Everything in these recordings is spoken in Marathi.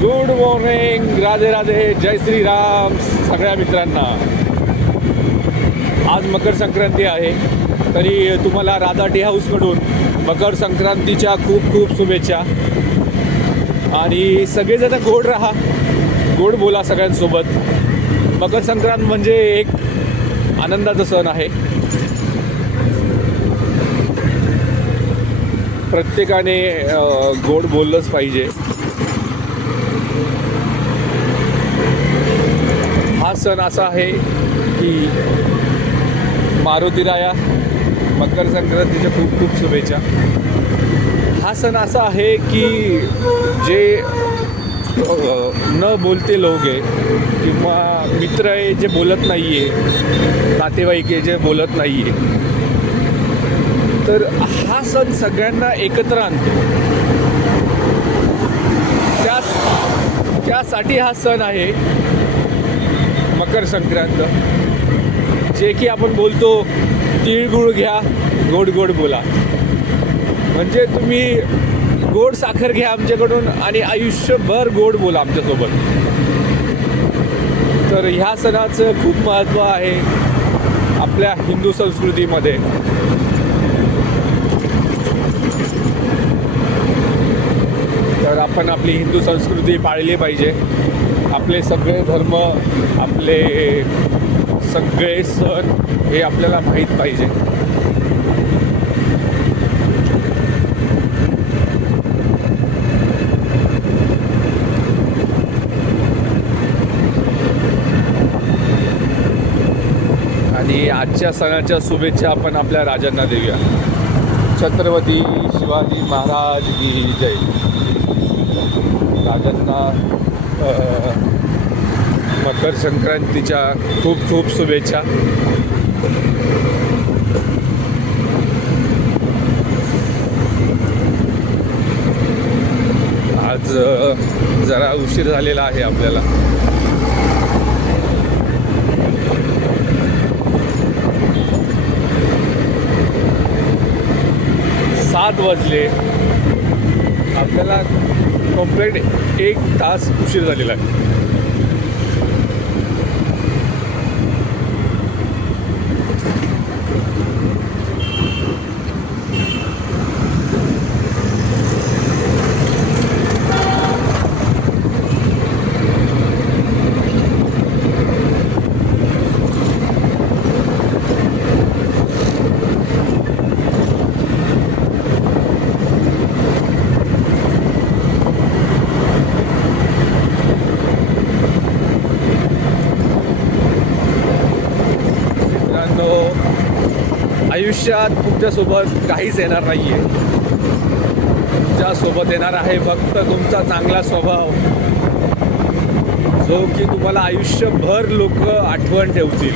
गुड मॉर्निंग, राधे राधे, जय श्रीराम सगळ्या मित्रांना. आज मकर संक्रांती आहे, तरी तुम्हाला राधा टी हाऊसकडून मकर संक्रांतीच्या खूप खूप शुभेच्छा. आणि सगळेजण गोड राहा, गोड बोला सगळ्यांसोबत. मकर संक्रांत म्हणजे एक आनंदाचा सण आहे. प्रत्येकाने गोड बोललंच पाहिजे. हा सण असा आहे की मारुतीराया मकर संक्रांतीच्या खूप खूप शुभेच्छा. हा सण असा आहे की जे न बोलते लोक आहे किंवा मित्र आहे जे बोलत नाही आहे, नातेवाईक आहे जे बोलत नाही आहे, तर हा सण सगळ्यांना एकत्र आणतो. त्यासाठी हा सण आहे मकर संक्रांत. जे की आपण बोलतो तिळगुळ घ्या, गोड गोड बोला. म्हणजे तुम्ही गोड साखर घ्या आमच्याकडून आणि आयुष्यभर गोड बोला आमच्यासोबत. तर ह्या सणाचं खूप महत्त्व आहे आपल्या हिंदू संस्कृतीमध्ये. तर आपण आपली हिंदू संस्कृती पाळली पाहिजे. आपले सगळे धर्म, आपले सगळे सण हे आपल्याला माहीत पाहिजे. आणि आजच्या सणाच्या शुभेच्छा आपण आपल्या राजांना देऊया. छत्रपती शिवाजी महाराज की जय. राजांना मकर संक्रांतीच्या खूप खूप शुभेच्छा. आज जरा उशीर झालेला आहे आपल्याला. सात वाजले, आपल्याला कंप्लीट 1 तास उशीर झालेला आहे. आयुष्यात तुमच्यासोबत काहीच येणार नाही आहे. तुमच्यासोबत येणार आहे फक्त तुमचा चांगला स्वभाव, जो की तुम्हाला आयुष्यभर लोक आठवण ठेवतील.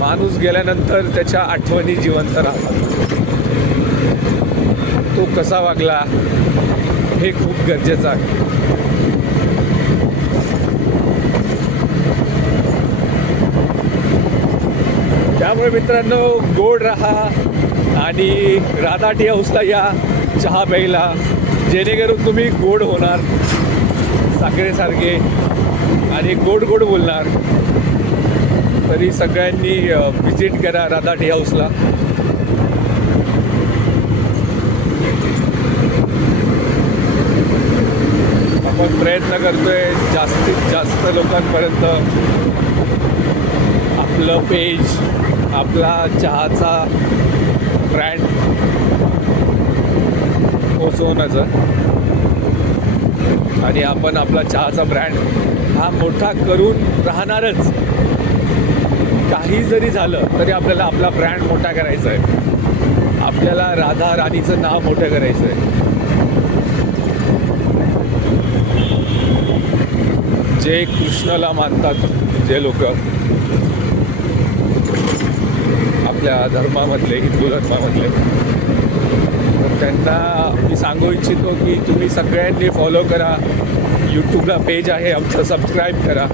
माणूस गेल्यानंतर त्याच्या आठवणी जिवंत राहतात. तो कसा वागला हे खूप गरजेचं आहे. त्यामुळे मित्रांनो, गोड राहा आणि राधा टी हाऊसला या चहा प्यायला, जेणेकरून तुम्ही गोड होणार साखरेसारखे आणि गोड गोड बोलणार. तरी सगळ्यांनी व्हिजिट करा राधा टी हाऊसला. आपण प्रयत्न करतोय जास्तीत जास्त लोकांपर्यंत आपलं पेज, आपला चहाचा ब्रँड पोचवण्याचं. आणि आपण आपला चहाचा ब्रँड हा मोठा करून राहणारच. काही जरी झालं तरी आपल्याला आपला ब्रँड मोठा करायचा आहे. आपल्याला राधा राणीचं नाव मोठं करायचं आहे. जे कृष्णाला मानतात जे लोक आपल्या धर्मामधले, हिंदू धर्मामधले, त्यांना मी सांगू इच्छितो की तुम्ही सगळ्यांनी फॉलो करा. यूट्यूबला पेज आहे आमचं, सबस्क्राईब करा.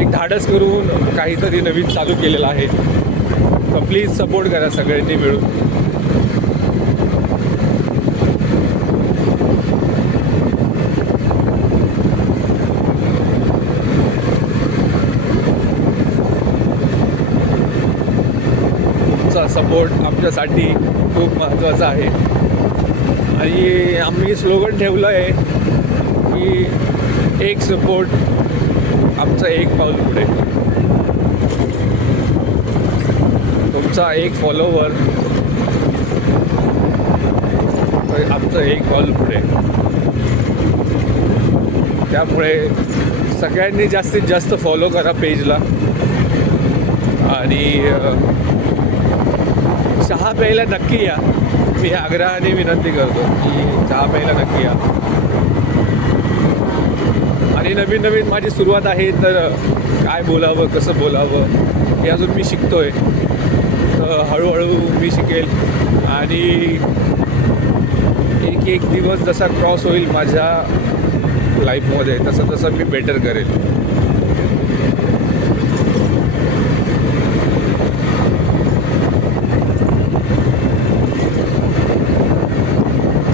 एक धाडस करून काहीतरी नवीन चालू केलेलं आहे. तर प्लीज सपोर्ट करा सगळ्यांनी मिळून. सपोर्ट आमच्यासाठी खूप महत्त्वाचा आहे. आणि आम्ही स्लोगन ठेवलं आहे की एक सपोर्ट आमचं एक पाऊल पुढे. तुमचा एक फॉलोवर आमचं एक पाऊल पुढे. त्यामुळे सगळ्यांनी जास्तीत जास्त फॉलो करा पेजला. आणि चहा प्यायला नक्की या. मी आग्रहाने विनंती करतो की चहा प्यायला नक्की या. आणि नवीन नवीन माझी सुरुवात आहे, तर काय बोलावं, कसं बोलावं हे अजून मी शिकतोय. तर हळूहळू मी शिकेल आणि एक एक दिवस जसा क्रॉस होईल माझ्या लाईफमध्ये तसं तसं मी बेटर करेल.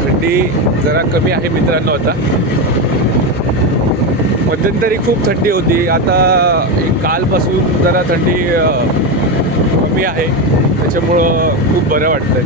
थंडी जरा कमी आहे मित्रांनो. आता मध्यंतरी खूप थंडी होती. आता कालपासून जरा थंडी कमी आहे. त्याच्यामुळं खूप बरं वाटतंय.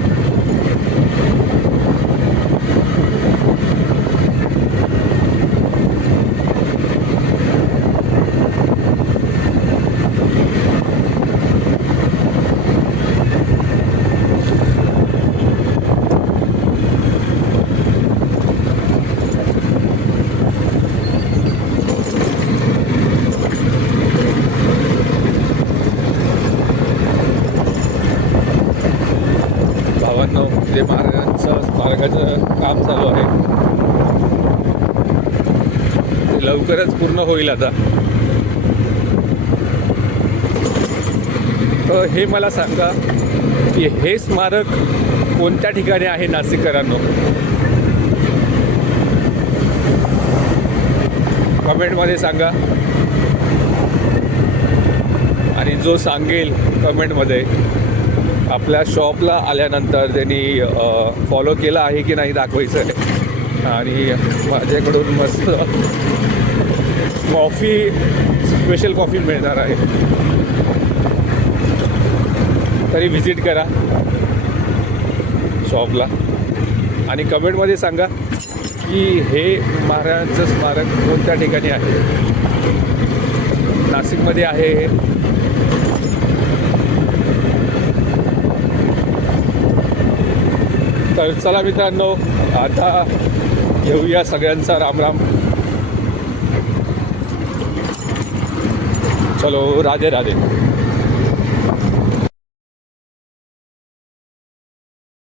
ते स्मारकाचं काम चालू आहे. ते लवकरच पूर्ण होईल आता. तर हे मला सांगा की हे स्मारक कोणत्या ठिकाणी आहे नाशिककरांनो? कमेंटमध्ये सांगा. आणि जो सांगेल कमेंटमध्ये आपल्या शॉपला आल्यानंतर त्यांनी फॉलो केला आहे की नाही दाखवायचं आहे. आणि माझ्याकडून मस्त कॉफी, स्पेशल कॉफी मिळणार आहे. तरी व्हिजिट करा शॉपला आणि कमेंटमध्ये सांगा की हे महाराजांचं स्मारक कोणत्या ठिकाणी आहे. नाशिकमध्ये आहे हे. तर चला मित्रांनो, आता घेऊया सगळ्यांचा राम राम. चलो, राधे राधे.